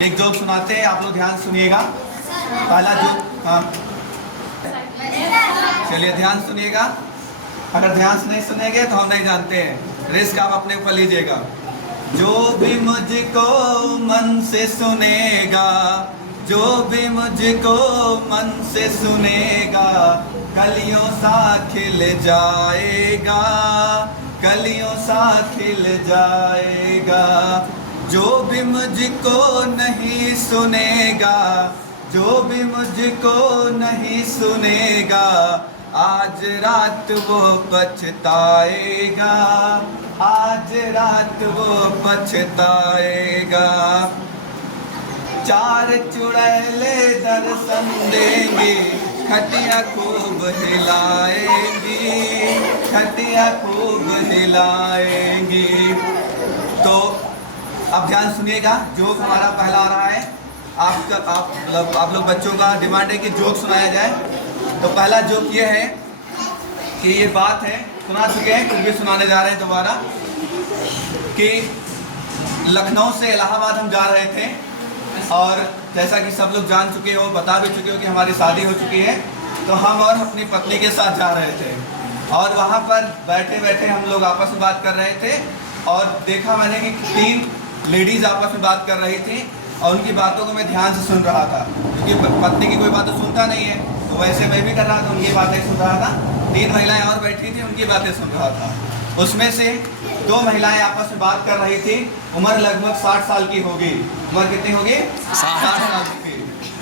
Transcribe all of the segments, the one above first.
एक जोक सुनाते हैं, आप लोग ध्यान सुनिएगा। पहला जोक, हाँ चलिए ध्यान सुनिएगा। अगर ध्यान से नहीं सुनेंगे तो हम नहीं जानते हैं, रिस्क आप अपने ऊपर लीजिएगा। जो भी मुझको मन से सुनेगा, जो भी मुझको मन से सुनेगा, कलियों सा खिल जाएगा, कलियों सा खिल जाएगा। जो भी मुझको नहीं सुनेगा, जो भी मुझको नहीं सुनेगा, आज रात वो पछताएगा, आज रात वो पछताएगा। चार चुड़ैले दर्शन देंगे, खटिया खूब हिलाएंगी, खटिया खूब हिलाएंगी। तो अब ध्यान सुनिएगा, जोक हमारा पहला आ रहा है। आप लोग बच्चों का डिमांड है कि जोक सुनाया जाए। तो पहला जोक ये है कि ये बात है, सुना चुके हैं, फिर भी सुनाने जा रहे हैं दोबारा, कि लखनऊ से इलाहाबाद हम जा रहे थे और जैसा कि सब लोग जान चुके हो, बता भी चुके हो कि हमारी शादी हो चुकी है। तो हम और अपनी पत्नी के साथ जा रहे थे और वहाँ पर बैठे बैठे हम लोग आपस में बात कर रहे थे और देखा मैंने कि 3 लेडीज़ आपस में बात कर रही थी और उनकी बातों को मैं ध्यान से सुन रहा था, क्योंकि पत्नी की कोई बात तो सुनता नहीं है, तो वैसे मैं भी कर रहा था, उनकी बातें सुन रहा था। 3 महिलाएं और बैठी थी, उनकी बातें सुन रहा था। उसमें से 2 महिलाएं आपस में बात कर रही थी, उम्र लगभग 60 साल की होगी। उम्र कितनी होगी? 60 साल की।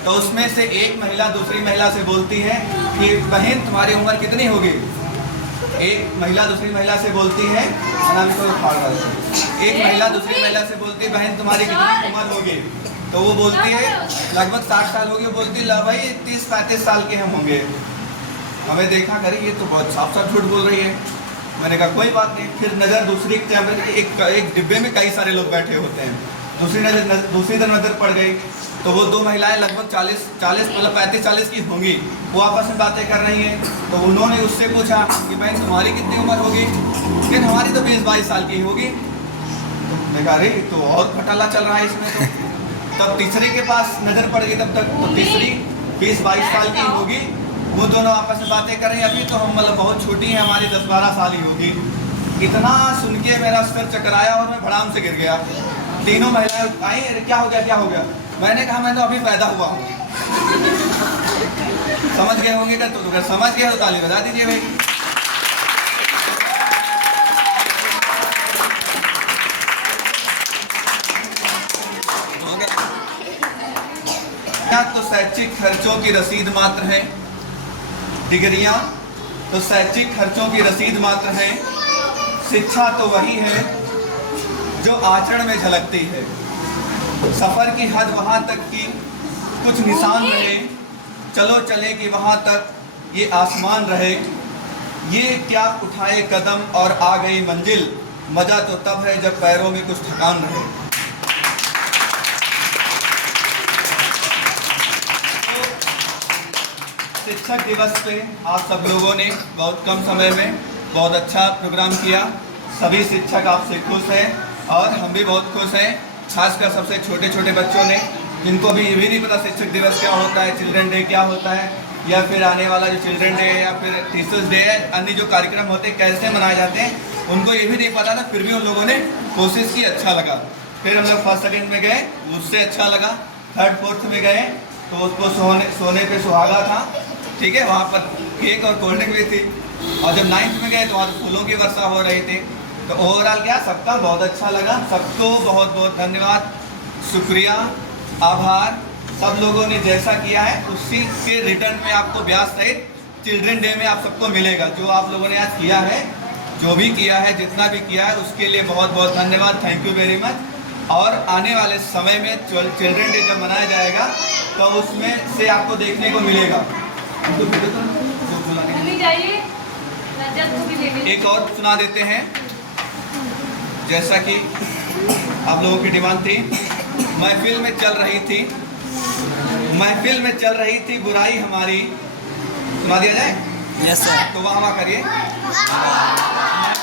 तो उसमें से एक महिला दूसरी महिला से बोलती है कि बहन तुम्हारी उम्र कितनी होगी? एक महिला दूसरी महिला से बोलती है, एक महिला दूसरी महिला से बोलती है, बहन तुम्हारी कितनी उम्र होगी? तो वो बोलती है लगभग 60 साल होगी। बोलती है भाई 30-35 साल के हम होंगे। हमें देखा करे ये तो बहुत साफ साफ झूठ बोल रही है। मैंने कहा कोई बात नहीं। फिर नज़र दूसरी कैमरे एक डिब्बे में कई सारे लोग बैठे होते हैं, दूसरी तरफ नज़र पड़ गई तो वो 2 महिलाएं लगभग 40 मतलब 35-40 की होंगी, वो आपस में बातें कर रही हैं। तो उन्होंने उससे पूछा कि बहन तुम्हारी कितनी उम्र होगी? लेकिन हमारी तो 20-22 साल की होगी। तो मैं कहा अरे तो और घोटाला चल रहा है इसमें। तो तब तीसरे के पास नज़र पड़ गई, तब तक तो तीसरी 20-22 साल की होगी। वो दोनों आपस में बातें कर रही हैं। अभी तो हम मतलब बहुत छोटी हैं, हमारी 10-12 साल ही होगी। इतना सुन के मेरा सिर चकराया और मैं भड़ाम से गिर गया। तीनों महिलाएं आई, अरे क्या हो गया क्या हो गया? मैंने कहा मैं तो अभी पैदा हुआ हूँ। समझ गए होंगे क्या? तो अगर समझ गए तो ताली बजा दीजिए भाई। क्या तो शैक्षिक खर्चों की रसीद मात्र है, डिग्रियां तो शैक्षिक खर्चों की रसीद मात्र है, शिक्षा तो वही है जो आचरण में झलकती है। सफ़र की हद वहाँ तक कि कुछ निशान रहे, चलो चले कि वहाँ तक ये आसमान रहे। ये क्या उठाए कदम और आ गई मंजिल, मज़ा तो तब है जब पैरों में कुछ थकान रहे। शिक्षक दिवस पे आप सब लोगों ने बहुत कम समय में बहुत अच्छा प्रोग्राम किया। सभी शिक्षक आपसे खुश हैं और हम भी बहुत खुश हैं। खासकर सबसे छोटे छोटे बच्चों ने, जिनको भी ये भी नहीं पता शिक्षक दिवस क्या होता है, चिल्ड्रन डे क्या होता है, या फिर आने वाला जो चिल्ड्रन डे है या फिर टीचर्स डे है, अन्य जो कार्यक्रम होते हैं कैसे मनाए जाते हैं, उनको ये भी नहीं पता था। फिर भी उन लोगों ने कोशिश की, अच्छा लगा। फिर हम लोग 1st 2nd में गए, उससे अच्छा लगा। 3rd 4th में गए तो उसको सोने पे सुहागा था, ठीक है, वहाँ पर केक और कोल्ड ड्रिंक भी थी। और जब 9th में गए तो वहाँ फूलों की वर्षा हो रही थी। तो ओवरऑल क्या सबका बहुत अच्छा लगा। सबको बहुत बहुत धन्यवाद, शुक्रिया, आभार। सब लोगों ने जैसा किया है उसी के रिटर्न में आपको ब्याज सहित चिल्ड्रन डे में आप सबको मिलेगा। जो आप लोगों ने आज किया है, जो भी किया है, जितना भी किया है, उसके लिए बहुत बहुत धन्यवाद, थैंक यू वेरी मच। और आने वाले समय में चिल्ड्रन डे जब मनाया जाएगा तो उसमें से आपको देखने को मिलेगा। एक और सुना देते हैं, जैसा कि आप लोगों की डिमांड थी। महफिल में चल रही थी बुराई हमारी, सुना दिया जाए? Yes sir. तो वाह वाह करिए।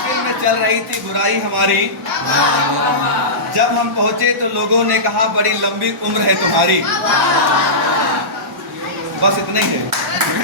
महफिल में चल रही थी बुराई हमारी, जब हम पहुंचे तो लोगों ने कहा बड़ी लंबी उम्र है तुम्हारी। बस इतना ही है।